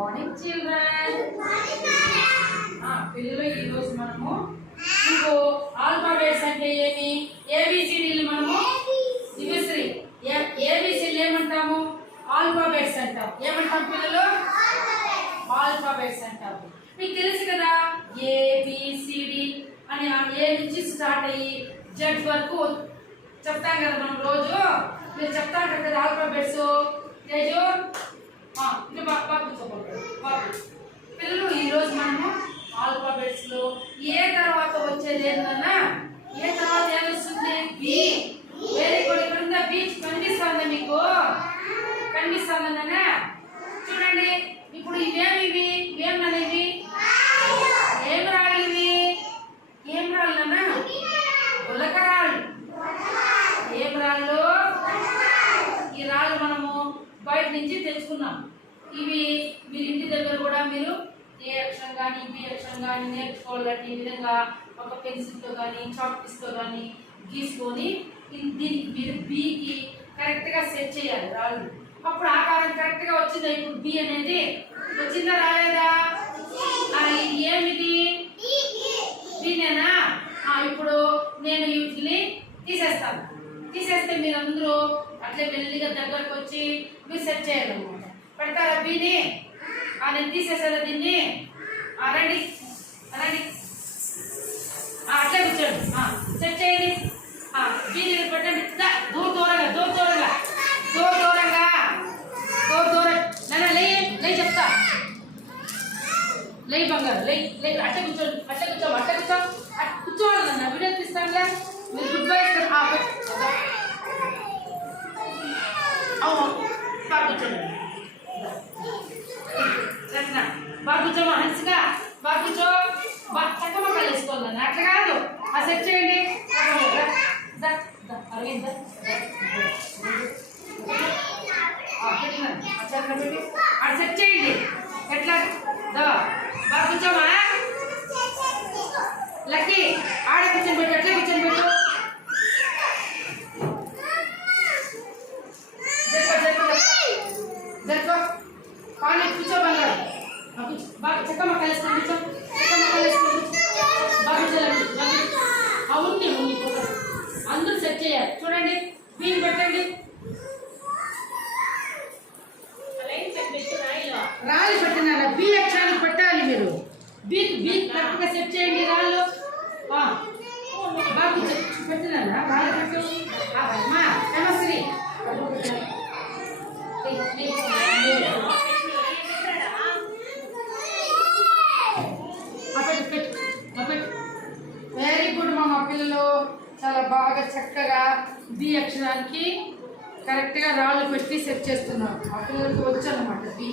Morning children. పిల్లలు ఈరోజు మనము మీకు ఆల్ఫాబెట్స్ అంటే ఏమి, ఏబిసిడీలు మనము దివ్యశ్రీ ఏబిసిడీలు ఏమంటాము? ఆల్ఫాబెట్స్ అంటాం. ఏమంటాం పిల్లలు? ఆల్ఫాబెట్స్ అంటాం. మీకు తెలుసు కదా ఏబిసిడి అని ఏ నుంచి స్టార్ట్ అయ్యి జెడ్ వరకు చెప్తాం కదా మనం రోజు. మీరు చెప్తా ఉంటారు కదా ఆల్ఫాబెట్స్. తేజు పిల్లలు ఈరోజు మనము ఆల్ఫాబెట్స్ లో ఏ తర్వాత వచ్చేది ఏంటన్నా, ఏ తర్వాత ఏమొస్తుంది? బి. Very good. ఇక్కడ ఉందా బి? కనిపిస్తుందా మీకు? కనిపిస్తుందన్నా? చూడండి ఇప్పుడు ఇవేమి ఇవేమనేవి ఏం రాళ్ళు ఇవి? ఏం రాళ్ళన్నా? గులకరాళ్ళు. ఏం రాళ్ళు? ఈ రాళ్ళు మనము బయట నుంచి తెచ్చుకున్నాం. ఇవి మీరు ఇంటి దగ్గర కూడా మీరు ఏ అక్షరం కానీ బి అక్షరం కానీ నేర్చుకోవాలంటే ఈ విధంగా ఒక పెన్సిల్తో కానీ చాక్పీస్తో కానీ గీసుకొని దీనికి మీరు బికి కరెక్ట్గా సెట్ చేయాలి రాళ్ళు. అప్పుడు ఆకారం కరెక్ట్గా వచ్చిందా? ఇప్పుడు బి అనేది వచ్చిందా రాలేదా? ఇది ఏమిటి? బినేనా? ఇప్పుడు నేను వీటిని తీసేస్తాను. తీసేస్తే మీరందరూ అట్లే మెల్లిగా దగ్గరకు వచ్చి మీరు సెట్ చేయాలన్నమాట. పెడతారా బిని? నేను తీసేసారా దీన్ని? రండి రండి, అట్లే కూర్చోండి. సెట్ చేయండి. బిని పెట్టండి. దూరం దూరంగా దూరం దూరంగా దూరం దూరంగా దూరం దూరం. నాన్న లే చెప్తా. లే బంగారు లే లే. అట్లా కూర్చోండి. అట్లా కూర్చో అట్లా కూర్చో కూర్చోవాలి. నన్ను వీడియో తీస్తానులే. మీరు గుడ్ బై బాగా కూర్చోండి. బాగా కూర్చోమా హన్స్గా. బాగా కూర్చో. చక్కగా వేసుకోవాలి. అట్లా కాదు. సెట్ చేయండి. అరవింద్ అది సెట్ చేయండి. ఎట్లా? బాగా కూర్చోమా. లక్కీ ఆడ కూర్చొని పెట్టు. ఎట్లా కూర్చొని పెట్టు. జరుకో కాలు కూర్చో బంగారు. బాగా చక్కమ్మ కలిసి కూర్చో. చక్కమ్మ కలిసి బాగా కూర్చోండి. ఉంది ఉంది అందరూ సెట్ చేయాలి. చూడండి బీన్ పెట్టండి. రాళ్ళు పెట్టినారా? బి అక్షరాలు పెట్టాలి మీరు. బీ బీ కరెక్ట్గా సెట్ చేయండి. రాళ్ళు బాగా పెట్టినారా? రాళ్ళు పెట్టు. నమస్త్రీ వెరీ గుడ్ మా పిల్లలు. చాలా బాగా చక్కగా బి అక్షరానికి కరెక్ట్గా రాళ్ళు పెట్టి సెట్ చేస్తున్నారు. ఆ పిల్లలకి వచ్చు అన్నమాట బి.